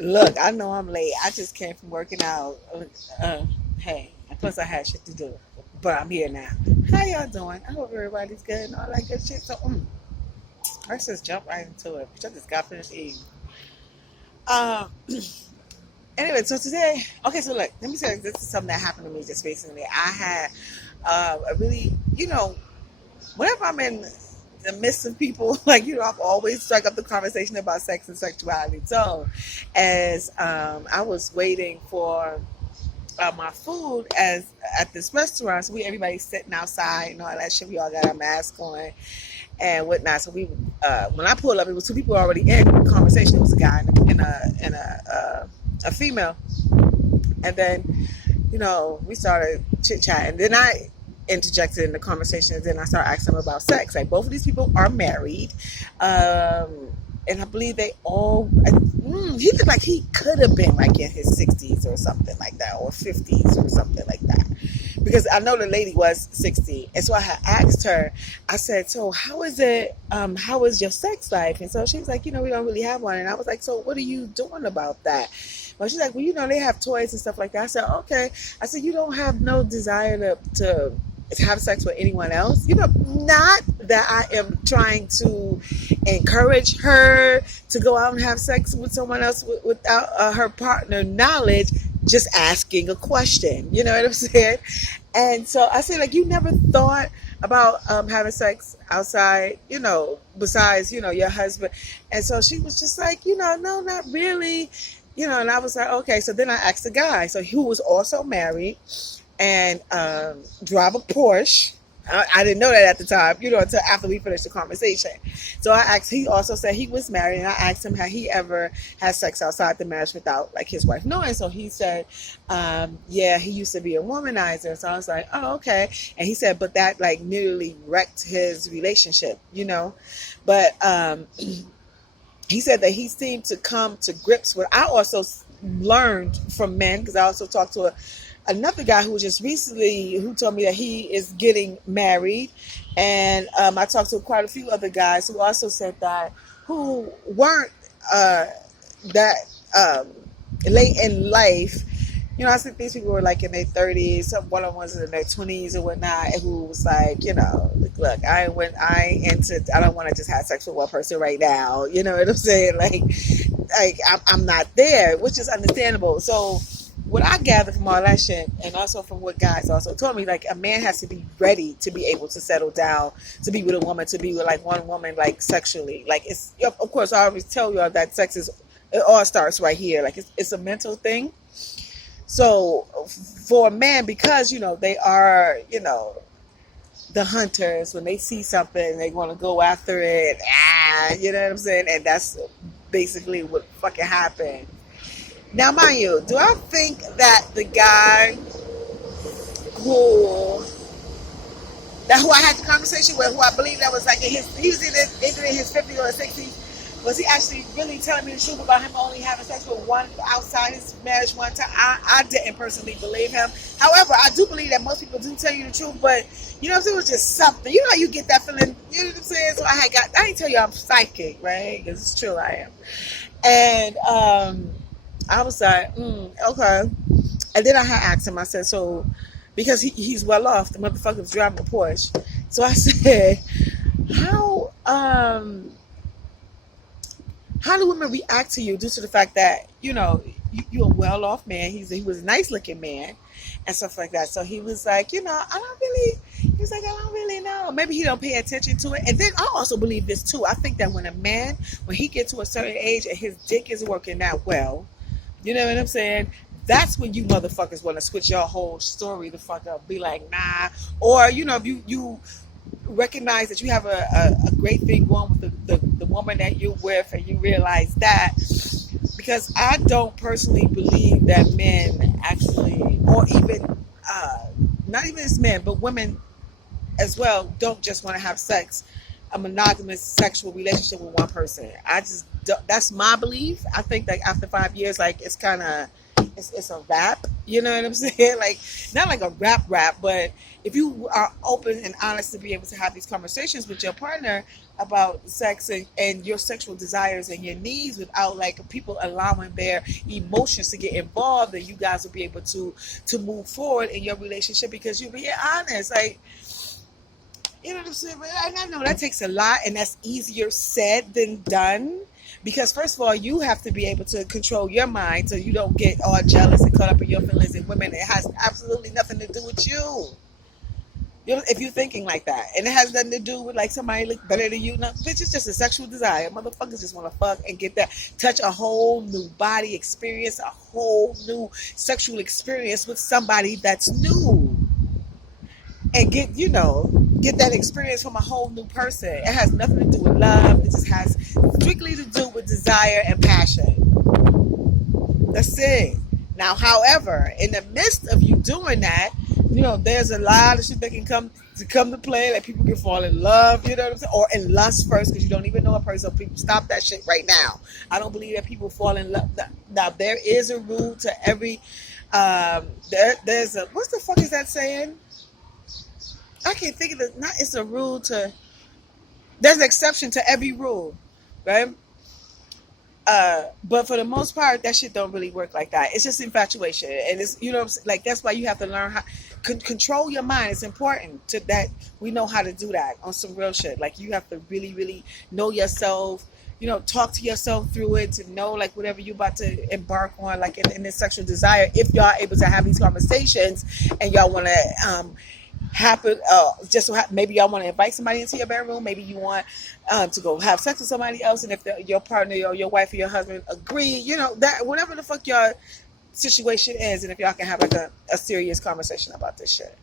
Look, I know I'm late. I just came from working out. Hey, and plus I had shit to do, but I'm here now. How y'all doing? I hope everybody's good and all that good shit. So, let's just jump right into it. I just got finished eating. Um. Anyway, so today, okay, so look, let me tell you, this is something that happened to me just recently. I had a really, whenever I'm in the midst of people, like, I've always struck up the conversation about sex and sexuality. So, as I was waiting for my food as at this restaurant, so everybody's sitting outside and all that shit. We all got our masks on and whatnot. So when I pulled up, it was two people already in the conversation. It was a guy and a female, and then we started chit chatting. Then I interjected in the conversation, and then I started asking them about sex. Like, both of these people are married, and I believe they all. He looked like he could have been like in his 60s or something like that, or 50s or something like that, because I know the lady was 60, and so I had asked her. I said, "So how is it? How is your sex life?" And so she was like, "We don't really have one." And I was like, "So what are you doing about that?" Well, she's like, "Well, they have toys and stuff like that." I said, "Okay." I said, "You don't have no desire to have sex with anyone else?" Not that I am trying to encourage her to go out and have sex with someone else without her partner knowledge, just asking a question. You know what I'm saying? And so I said, like, you never thought about having sex outside, besides, your husband. And so she was just like, no, not really. And I was like, okay. So then I asked the guy, so who was also married and drive a Porsche. I didn't know that at the time, until after we finished the conversation. So I asked, he also said he was married, and I asked him, had he ever had sex outside the marriage without, like, his wife knowing? So he said, yeah, he used to be a womanizer. So I was like, oh, okay. And he said, but that, like, nearly wrecked his relationship, But he said that he seemed to come to grips with, I also learned from men, because I also talked to another guy who just recently, who told me that he is getting married. And I talked to quite a few other guys who also said that, who weren't that late in life. I think these people were like in their 30s, some one of them was in their 20s or whatnot, who was like, look, I don't want to just have sex with one person right now. You know what I'm saying? Like I'm not there, which is understandable. So what I gathered from all that shit, and also from what guys also told me, like, a man has to be ready to be able to settle down, to be with a woman, to be with, like, one woman, like, sexually. Like, it's, of course, I always tell y'all that it all starts right here. Like, it's a mental thing. So for a man, because, they are, the hunters, when they see something, they want to go after it. You know what I'm saying? And that's basically what fucking happened. Now, mind you, do I think that the guy who I had the conversation with, who I believe that was like he was either in his 50s or 60s, was he actually really telling me the truth about him only having sex with one outside his marriage one time? I didn't personally believe him. However, I do believe that most people do tell you the truth, but what I'm saying, it was just something. You know how you get that feeling, you know what I'm saying? So I didn't tell you I'm psychic, right? Because it's true, I am. And I was like, okay. And then I had asked him, I said, so, because he's well off, the motherfucker was driving a Porsche. So I said, how do women react to you due to the fact that, you're a well off man? He was a nice looking man and stuff like that. So he was like, he was like, I don't really know. Maybe he don't pay attention to it. And then I also believe this too. I think that when he gets to a certain age and his dick is working that well, you know what I'm saying? That's when you motherfuckers want to switch your whole story the fuck up. Be like, nah. Or, if you recognize that you have a great thing going with the woman that you're with, and you realize that. Because I don't personally believe that men actually, or even, not even as men, but women as well, don't just want to have sex, a monogamous sexual relationship with one person. That's my belief. I think that after 5 years, like, it's kind of it's a rap. You know what I'm saying? Like not like a rap, but if you are open and honest to be able to have these conversations with your partner about sex and your sexual desires and your needs without like people allowing their emotions to get involved, then you guys will be able to move forward in your relationship because you're being honest. Like, you know what I'm saying? But I know that takes a lot, and that's easier said than done. Because first of all, you have to be able to control your mind so you don't get all jealous and caught up in your feelings. And women, it has absolutely nothing to do with you. You know, if you're thinking like that, and it has nothing to do with like somebody look better than you. No, bitch, it's just a sexual desire. Motherfuckers just want to fuck and get that, touch a whole new body experience, a whole new sexual experience with somebody that's new, and get that experience from a whole new person. It has nothing to do with love. It just has strictly to do with desire and passion. That's it. Now, however, in the midst of you doing that, there's a lot of shit that can come to play. Like people can fall in love, you know what I'm saying, or in lust first because you don't even know a person. People stop that shit right now. I don't believe that people fall in love. Now there is a rule to every. There's a, what the fuck is that saying? I can't think of it. Not it's a rule to. There's an exception to every rule, right? But for the most part, that shit don't really work like that. It's just infatuation, and it's like that's why you have to learn how control your mind. It's important to that we know how to do that on some real shit. Like you have to really, really know yourself. Talk to yourself through it to know like whatever you're about to embark on, like in this sexual desire. If y'all able to have these conversations and y'all want to happen maybe y'all want to invite somebody into your bedroom, maybe you want to go have sex with somebody else, and if your partner or your wife or your husband agree, that whatever the fuck your situation is, and if y'all can have like a serious conversation about this shit.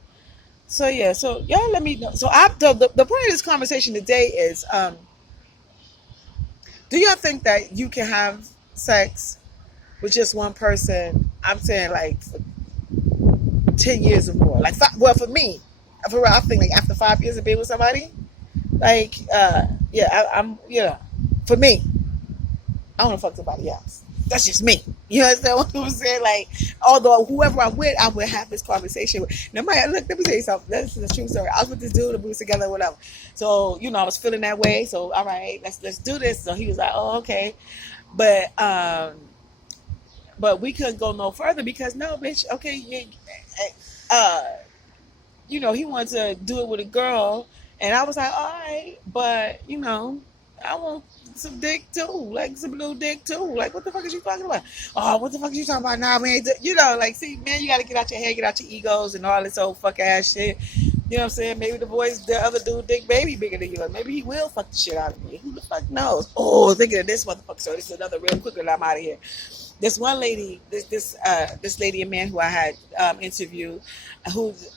So yeah, so y'all let me know. So the point of this conversation today is do y'all think that you can have sex with just one person? I'm saying like for 10 years or more, like for me, for real, I think like after 5 years of being with somebody, like I'm for me, I want to fuck somebody else. That's just me. You understand what I'm saying? Like, although whoever I'm with, I would have this conversation with. Now, look, let me tell you something. This is a true story. I was with this dude and we was together, whatever. So, I was feeling that way. So, all right, let's do this. So he was like, oh, okay. But we couldn't go no further because no, bitch, okay, he wanted to do it with a girl, and I was like, all right, but I want some dick too, like some little dick too. Like, what the fuck is you talking about? Oh, what the fuck are you talking about now, man? Like, see, man, you got to get out your head, get out your egos, and all this old fuck ass shit. You know what I'm saying? Maybe the other dude dick baby bigger than you. Maybe he will fuck the shit out of me. Who the fuck knows? Oh, thinking of this motherfucker. So this is another real quick, and I'm out of here. This one lady, this lady and man who I had interviewed, who's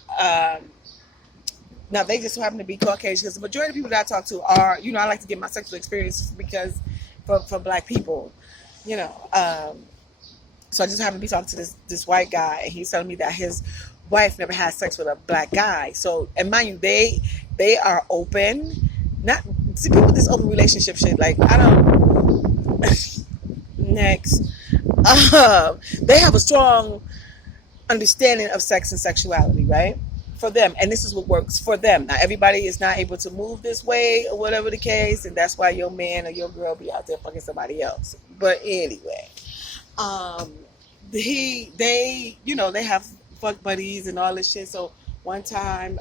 now they just so happen to be Caucasian because the majority of people that I talk to are, I like to get my sexual experiences because for black people, so I just happened to be talking to this white guy, and he's telling me that his wife never had sex with a black guy. So, and mind you, they are open. Not see people with this open relationship shit. Like I don't. Next, they have a strong understanding of sex and sexuality, right? For them, and this is what works for them. Now, everybody is not able to move this way, or whatever the case, and that's why your man or your girl be out there fucking somebody else. But anyway, they have fuck buddies and all this shit. So one time,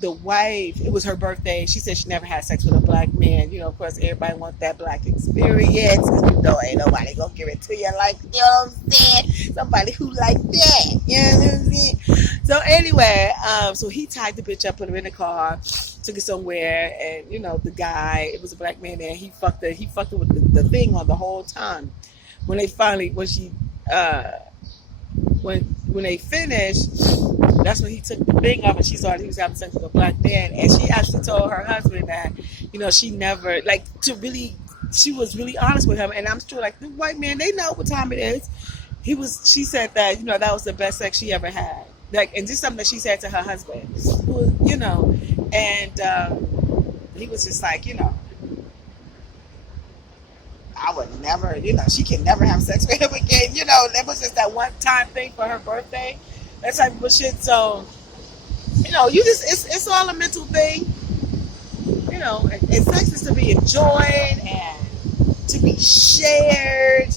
the wife, it was her birthday. She said she never had sex with a black man. Of course, everybody wants that black experience because ain't nobody gonna give it to you like, you know what I'm saying? Somebody who like that, you know what I'm saying? So anyway, so he tied the bitch up, put her in the car, took her somewhere, and the guy, it was a black man there. He fucked her with the thing on the whole time. When they finished, that's when he took the thing off and she saw that he was having sex with a black man, and she actually told her husband that she never she was really honest with him, and I'm sure like the white man, they know what time it is. She said that that was the best sex she ever had, like, and just something that she said to her husband, and he was just like, I would never, she can never have sex with him again. That was just that one time thing for her birthday, that type of shit. So, you just, it's all a mental thing, and sex is to be enjoyed and to be shared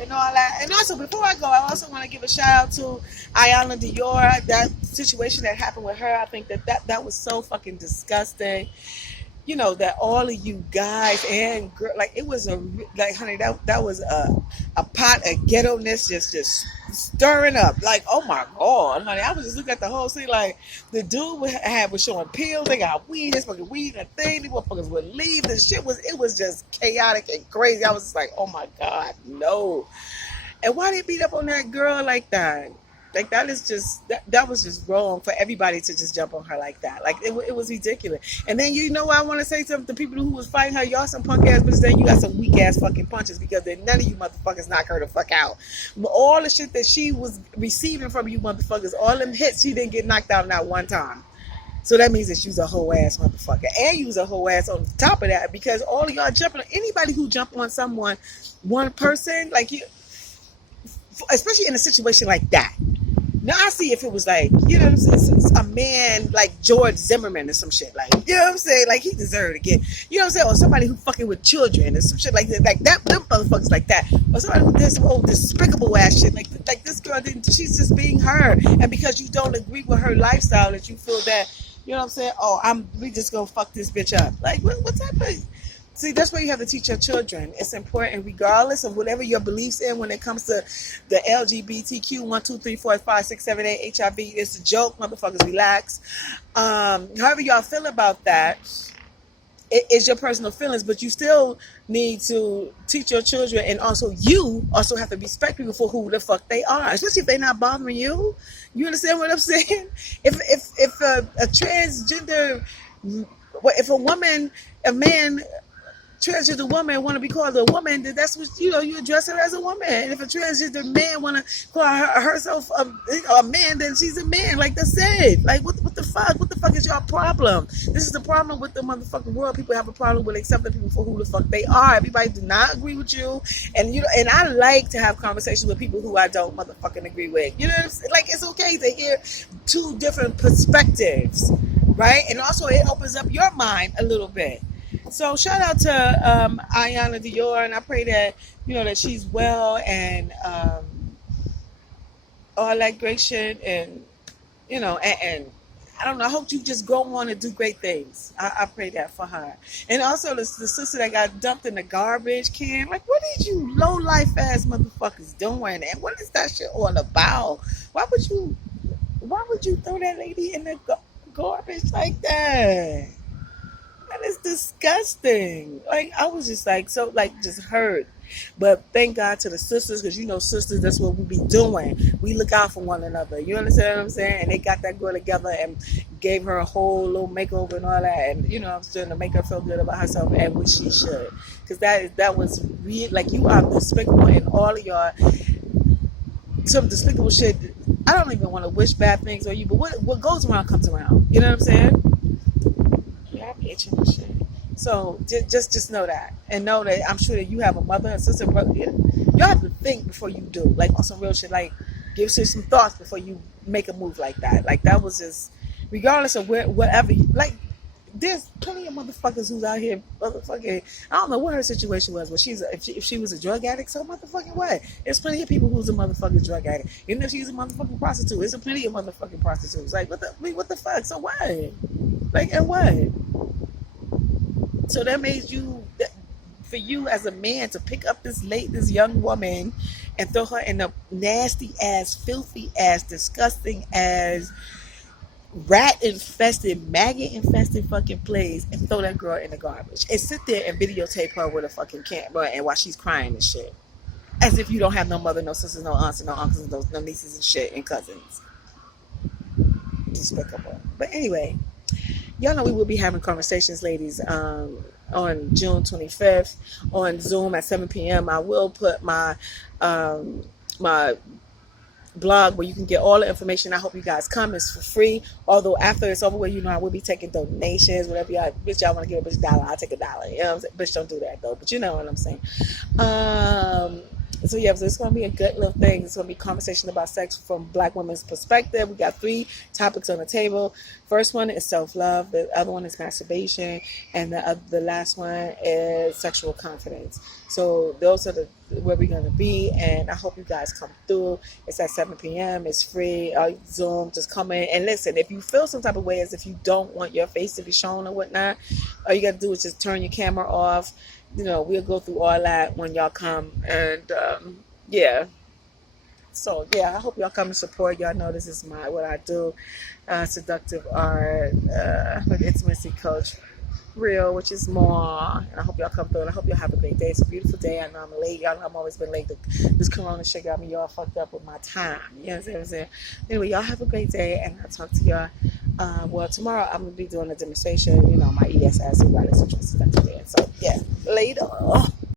and all that. And also, before I go, I also want to give a shout out to Iyanna Dior. That situation that happened with her, I think that was so fucking disgusting. That all of you guys and girl, like, it was honey, that was a pot of ghetto-ness just stirring up. Like, oh my God, honey, I was just looking at the whole scene. Like, the dude was showing pills. They got weed, this fucking weed and a thing. These motherfuckers would leave. It was just chaotic and crazy. I was just like, oh my God, no. And why they beat up on that girl like that? Like, that is just, that was just wrong for everybody to just jump on her like that. Like, it was ridiculous. And then, I want to say to the people who was fighting her, y'all some punk ass bitches, then you got some weak ass fucking punches, because then none of you motherfuckers knock her the fuck out. But all the shit that she was receiving from you motherfuckers, all them hits, she didn't get knocked out not one time. So that means that she was a whole ass motherfucker. And you was a whole ass on top of that, because all of y'all jumping on anybody who jump on someone, one person, like you, especially in a situation like that. Now, I see if it was like, a man like George Zimmerman or some shit. Like, like, he deserved to get, or somebody who fucking with children or some shit like that. Like, them motherfuckers like that. Or somebody who did some old despicable ass shit. Like this girl didn't, she's just being her. And because you don't agree with her lifestyle, that you feel that, oh, we just gonna fuck this bitch up. Like, what type of... See, that's why you have to teach your children. It's important, regardless of whatever your beliefs in when it comes to the LGBTQ 1, 2, 3, 4, 5, 6, 7, 8 HIV. It's a joke, motherfuckers. Relax. However y'all feel about that, it's your personal feelings, but you still need to teach your children, and also you also have to respect people for who the fuck they are, especially if they're not bothering you. You understand what I'm saying? If a transgender, if a man, transgender woman want to be called a woman, then that's what you address her as a woman. And if a transgender man want to call herself a man, then she's a man. Like, that's it. Like, what the fuck? What the fuck is your problem? This is the problem with the motherfucking world. People have a problem with accepting people for who the fuck they are. Everybody do not agree with you, and and I like to have conversations with people who I don't motherfucking agree with. You know what I'm saying? Like, it's okay to hear two different perspectives, right? And also, it opens up your mind a little bit. So shout out to Iyanna Dior, and I pray that that she's well and all that great shit, and and I don't know. I hope you just go on and do great things. I pray that for her. And also the sister that got dumped in the garbage can. Like, what did you low life ass motherfuckers doing? And what is that shit all about? Why would you throw that lady in the garbage like that? That is disgusting. Like, I was just like, so, like, just hurt. But thank God to the sisters, because sisters, that's what we be doing. We look out for one another. You understand what I'm saying? And they got that girl together and gave her a whole little makeover and all that. And I'm trying to make her feel good about herself, and which she should. Because that was real. Like, you are despicable, and all of y'all, some despicable shit. I don't even want to wish bad things on you, but what goes around comes around. You know what I'm saying? I'm itching and shit. So just know that, and know that I'm sure that you have a mother and sister, brother. You have to think before you do, like, on some real shit. Like, give shit some thoughts before you make a move like that. Like, that was just, regardless of whatever. Like, there's plenty of motherfuckers who's out here motherfucking. I don't know what her situation was, but if she was a drug addict, so motherfucking what? There's plenty of people who's a motherfucking drug addict. Even if she's a motherfucking prostitute, there's plenty of motherfucking prostitutes. Like, what the fuck? So what? Like, and what? So that made for you as a man to pick up this young woman and throw her in a nasty ass, filthy ass, disgusting ass, rat infested, maggot infested fucking place, and throw that girl in the garbage and sit there and videotape her with a fucking camera and while she's crying and shit, as if you don't have no mother, no sisters, no aunts, no uncles, no nieces and shit, and cousins. Despicable. But anyway, y'all know we will be having conversations, ladies, on June 25th on Zoom at 7 p.m. I will put my my blog where you can get all the information. I hope you guys come. It's for free. Although after it's over with, I will be taking donations. Whatever y'all, bitch, y'all want to give a bitch $1, I'll take $1. You know what I'm saying? Bitch, don't do that though. But you know what I'm saying. So yeah, so it's gonna be a good little thing. It's gonna be conversation about sex from Black women's perspective. We got 3 topics on the table. First one is self-love. The other one is masturbation, and the last one is sexual confidence. So those are where we're gonna be, and I hope you guys come through. It's at 7 p.m. It's free. Zoom, just come in and listen. If you feel some type of way as if you don't want your face to be shown or whatnot, all you gotta do is just turn your camera off. We'll go through all that when y'all come, and yeah. So yeah, I hope y'all come and support. Y'all know this is what I do, seductive art, with intimacy coach, real, which is more. And I hope y'all come through, and I hope y'all have a great day. It's a beautiful day. I know I'm late. Y'all know I've always been late. This corona shit got me all fucked up with my time. You know what I'm saying? Anyway, y'all have a great day, and I'll talk to y'all. Well, tomorrow I'm gonna be doing a demonstration. My ESS, erotic sexual seductive dance. So yeah, later.